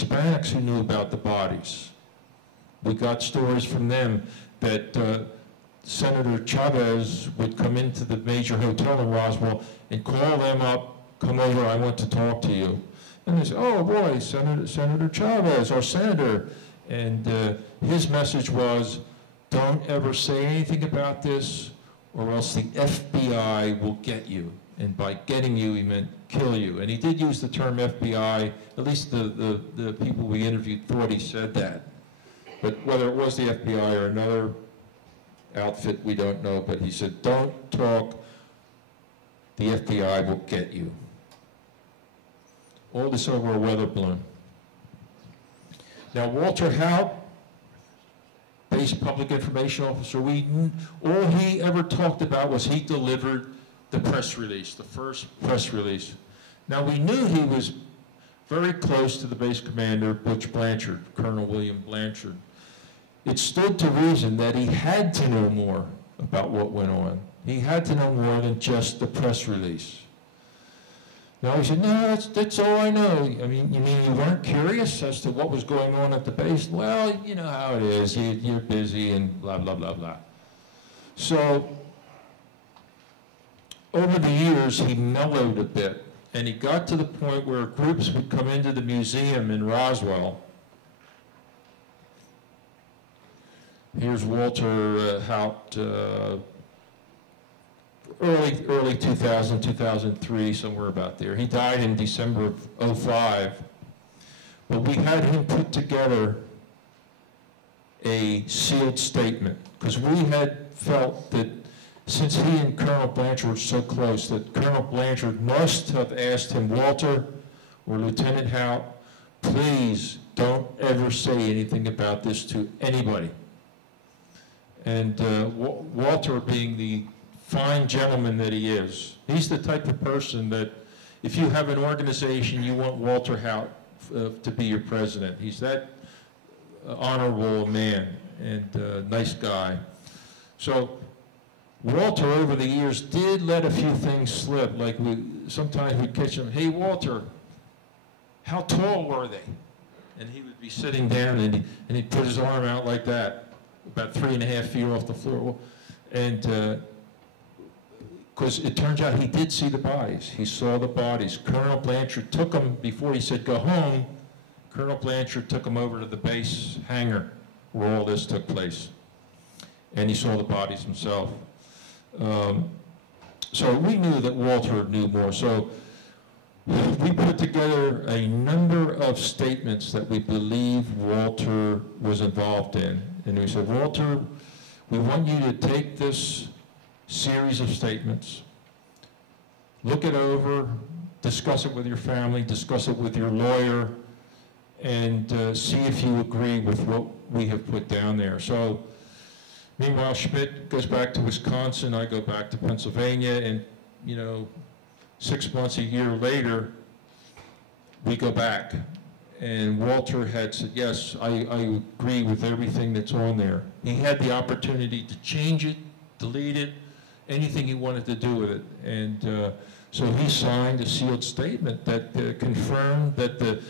Hispanics who knew about the bodies. We got stories from them that Senator Chavez would come into the major hotel in Roswell and call them up, come over, I want to talk to you. And they say, oh boy, Senator Chavez, our senator. And his message was, don't ever say anything about this or else the FBI will get you. And by getting you, he meant kill you. And he did use the term FBI, at least the people we interviewed thought he said that. But whether it was the FBI or another outfit, we don't know. But he said, don't talk, the FBI will get you. All this over a weather balloon. Now, Walter Haut, base public information officer, all he ever talked about was he delivered the press release, the first press release. Now, we knew he was very close to the base commander, Butch Blanchard, Colonel William Blanchard. It stood to reason that he had to know more about what went on. He had to know more than just the press release. Now he said, no, that's all I know. I mean, you mean you weren't curious as to what was going on at the base? Well, you know how it is. You're busy and blah, blah, blah, blah. So over the years, he mellowed a bit, and he got to the point where groups would come into the museum in Roswell. Here's Walter Haut, early 2000, 2003, somewhere about there. He died in December of '05. But we had him put together a sealed statement, because we had felt that since he and Colonel Blanchard were so close, that Colonel Blanchard must have asked him, Walter or Lieutenant Haut, please don't ever say anything about this to anybody. And Walter, being the fine gentleman that he is, he's the type of person that if you have an organization, you want Walter Haut to be your president. He's that honorable man and nice guy. So Walter, over the years, did let a few things slip. Like sometimes we'd catch him, hey, Walter, how tall were they? And he would be sitting down and he'd put his arm out like that, about 3.5 feet off the floor. And because it turns out he did see the bodies. He saw the bodies. Colonel Blanchard took them, before he said go home, Colonel Blanchard took him over to the base hangar where all this took place. And he saw the bodies himself. So we knew that Walter knew more. So we put together a number of statements that we believe Walter was involved in. And we said, Walter, we want you to take this series of statements, look it over, discuss it with your family, discuss it with your lawyer, and see if you agree with what we have put down there. So meanwhile, Schmidt goes back to Wisconsin, I go back to Pennsylvania, and 6 months, a year later, we go back. And Walter had said, yes, I agree with everything that's on there. He had the opportunity to change it, delete it, anything he wanted to do with it. And so he signed a sealed statement that confirmed that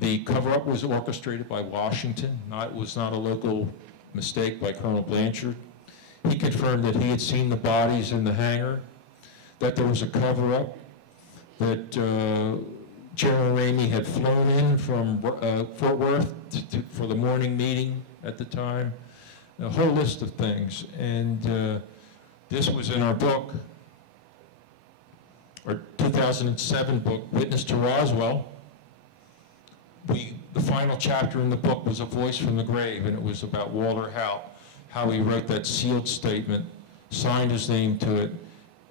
the cover-up was orchestrated by Washington. It was not a local mistake by Colonel Blanchard. He confirmed that he had seen the bodies in the hangar, that there was a cover-up, that General Ramey had flown in from Fort Worth for the morning meeting at the time, a whole list of things. And this was in our book, our 2007 book, Witness to Roswell. The final chapter in the book was A Voice from the Grave, and it was about Walter Haut, how he wrote that sealed statement, signed his name to it,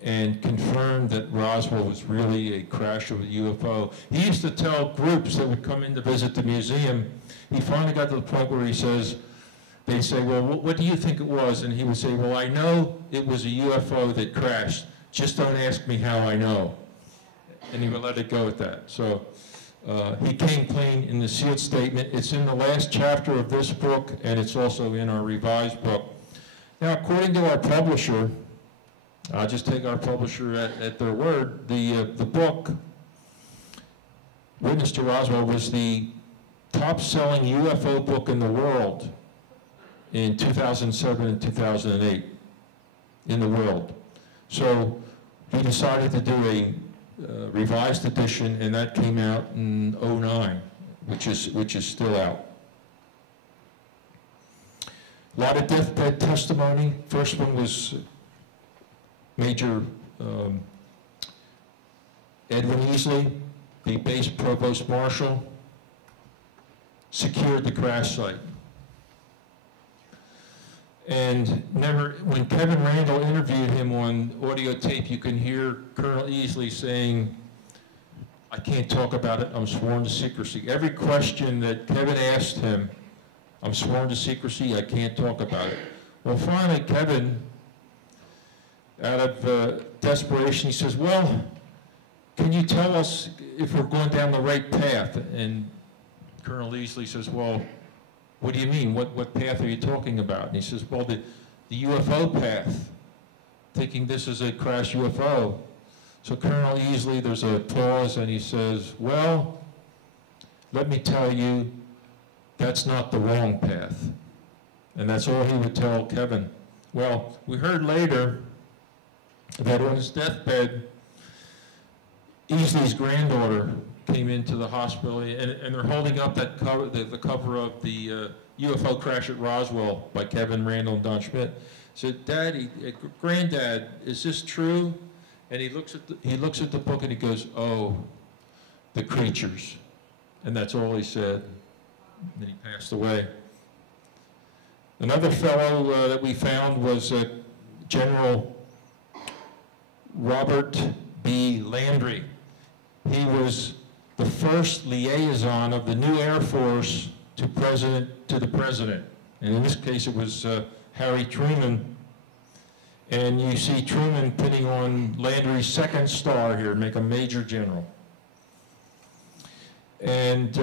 and confirmed that Roswell was really a crash of a UFO. He used to tell groups that would come in to visit the museum, he finally got to the point where he says, they'd say, well, what do you think it was? And he would say, well, I know it was a UFO that crashed. Just don't ask me how I know. And he would let it go at that. So he came clean in the sealed statement. It's in the last chapter of this book, and it's also in our revised book. Now, according to our publisher, I'll just take our publisher at their word, the book, Witness to Roswell, was the top-selling UFO book in the world in 2007 and 2008 in the world. So he decided to do a revised edition, and that came out in '09, which is still out. A lot of deathbed testimony. First one was Major Edwin Easley, the base provost marshal, secured the crash site. And never, when Kevin Randle interviewed him on audio tape, you can hear Colonel Easley saying, "I can't talk about it, I'm sworn to secrecy." Every question that Kevin asked him, "I'm sworn to secrecy, I can't talk about it." Well, finally, Kevin, out of desperation, he says, "Well, can you tell us if we're going down the right path?" And Colonel Easley says, "Well, what do you mean? What path are you talking about?" And he says, "Well, the UFO path," thinking this is a crashed UFO. So Colonel Easley, there's a pause, and he says, "Well, let me tell you, that's not the wrong path." And that's all he would tell Kevin. Well, we heard later that on his deathbed, Easley's granddaughter came into the hospital, and they're holding up that cover, the cover of the UFO crash at Roswell by Kevin Randle and Don Schmitt. Said, "Daddy, Granddad, is this true?" And he looks at the book and he goes, "Oh, the creatures." And that's all he said. And then he passed away. Another fellow that we found was General Robert B. Landry. He was the first liaison of the new Air Force to the president. And in this case, it was Harry Truman. And you see Truman pinning on Landry's second star here, make a major general. And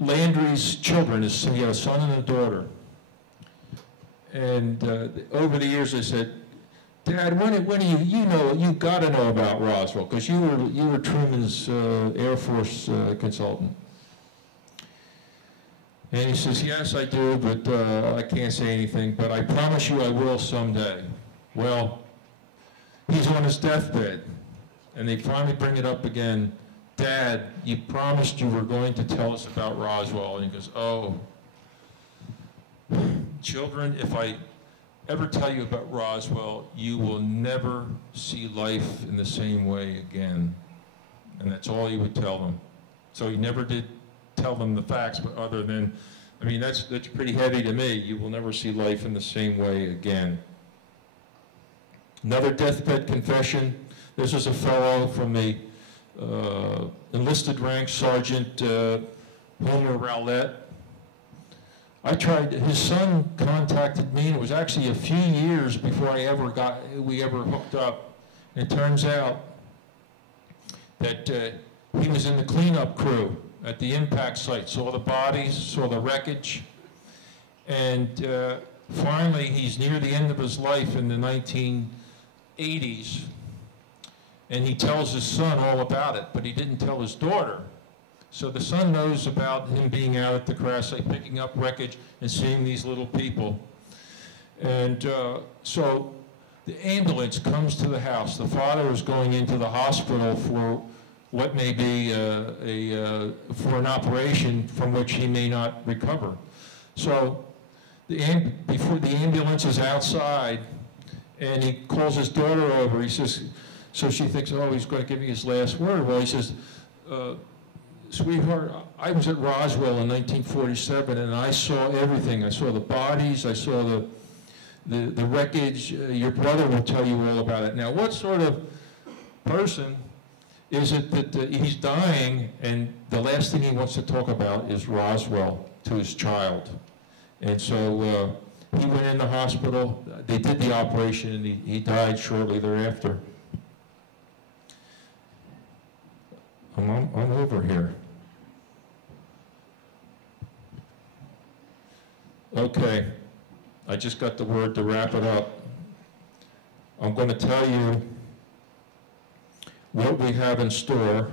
Landry's children, he had a son and a daughter. And over the years, they said, "Dad, when do you've got to know about Roswell, because you were Truman's Air Force consultant." And he says, "Yes, I do, but I can't say anything, but I promise you I will someday." Well, he's on his deathbed, and they finally bring it up again. "Dad, you promised you were going to tell us about Roswell." And he goes, "Oh, children, if I ever tell you about Roswell, you will never see life in the same way again." And that's all he would tell them. So he never did tell them the facts, but other than, I mean, that's pretty heavy to me. You will never see life in the same way again. Another deathbed confession. This is a fellow from the enlisted rank, Sergeant Homer Rowlett. His son contacted me, and it was actually a few years before we ever hooked up. And it turns out that he was in the cleanup crew at the impact site, saw the bodies, saw the wreckage, and finally he's near the end of his life in the 1980s, and he tells his son all about it, but he didn't tell his daughter. So the son knows about him being out at the crash site, picking up wreckage and seeing these little people. And so the ambulance comes to the house. The father is going into the hospital for what may be for an operation from which he may not recover. So before the ambulance is outside, and he calls his daughter over. He says, so she thinks, oh, he's going to give me his last word. Well, he says, sweetheart, I was at Roswell in 1947, and I saw everything. I saw the bodies, I saw the wreckage. Your brother will tell you all about it. Now, what sort of person is it that he's dying, and the last thing he wants to talk about is Roswell to his child? And so he went in the hospital. They did the operation, and he died shortly thereafter. I'm over here. Okay, I just got the word to wrap it up. I'm going to tell you what we have in store.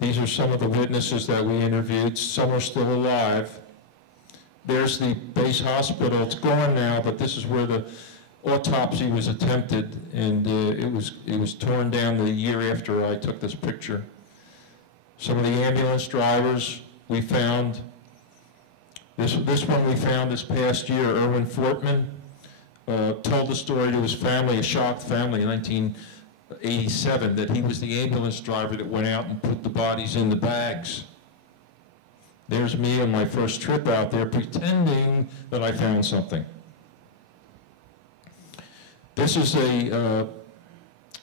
These are some of the witnesses that we interviewed. Some are still alive. There's the base hospital. It's gone now, but this is where the autopsy was attempted, and it was torn down the year after I took this picture. Some of the ambulance drivers we found. This one we found this past year. Erwin Fortman told the story to his family, a shocked family, in 1987, that he was the ambulance driver that went out and put the bodies in the bags. There's me on my first trip out there pretending that I found something. This is a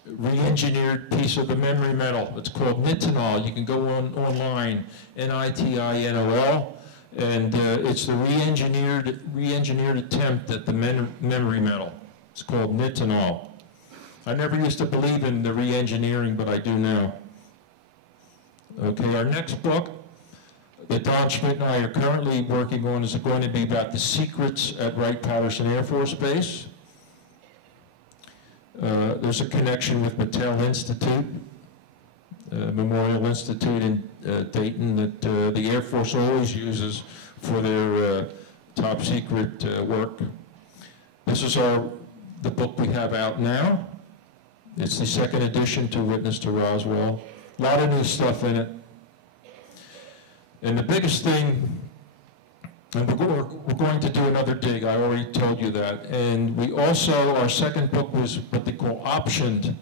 re-engineered piece of the memory metal. It's called nitinol. You can go online, Nitinol, and it's the re-engineered attempt at the memory metal. It's called nitinol. I never used to believe in the re-engineering, but I do now. Okay, our next book that Don Schmidt and I are currently working on is going to be about the secrets at Wright-Patterson Air Force Base. There's a connection with Battelle Institute, Memorial Institute in Dayton, that the Air Force always uses for their top secret work. This is the book we have out now. It's the second edition to Witness to Roswell. A lot of new stuff in it. And the biggest thing, and we're going to do another dig, I already told you that. And we also, our second book was what they call optioned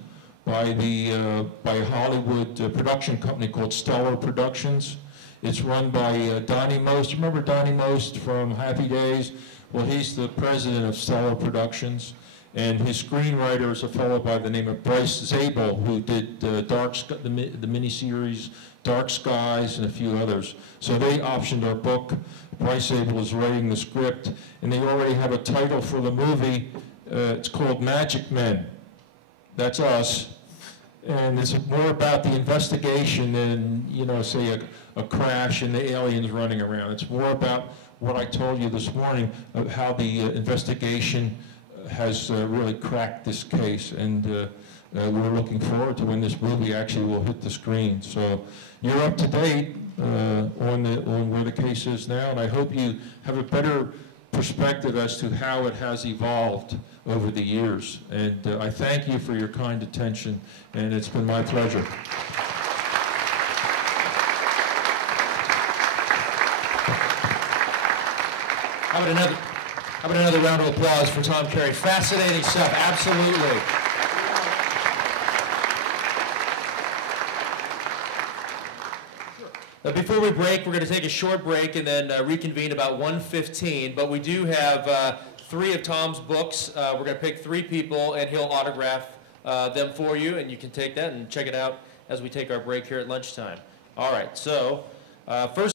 by a Hollywood production company called Stellar Productions. It's run by Donnie Most. You remember Donnie Most from Happy Days? Well, he's the president of Stellar Productions. And his screenwriter is a fellow by the name of Bryce Zabel, who did the miniseries Dark Skies and a few others. So they optioned our book. Bryce Zabel is writing the script, and they already have a title for the movie. It's called Magic Men. That's us. And it's more about the investigation than, you know, say a crash and the aliens running around. It's more about what I told you this morning of how the investigation has really cracked this case, and we're looking forward to when this movie actually will hit the screen. So you're up to date on where the case is now, and I hope you have a better perspective as to how it has evolved over the years. And I thank you for your kind attention, and it's been my pleasure. How about another round of applause for Tom Carey? Fascinating stuff, absolutely. Before we break, we're going to take a short break and then reconvene about 1:15. But we do have 3 of Tom's books. We're going to pick 3 people, and he'll autograph them for you, and you can take that and check it out as we take our break here at lunchtime. All right, so first.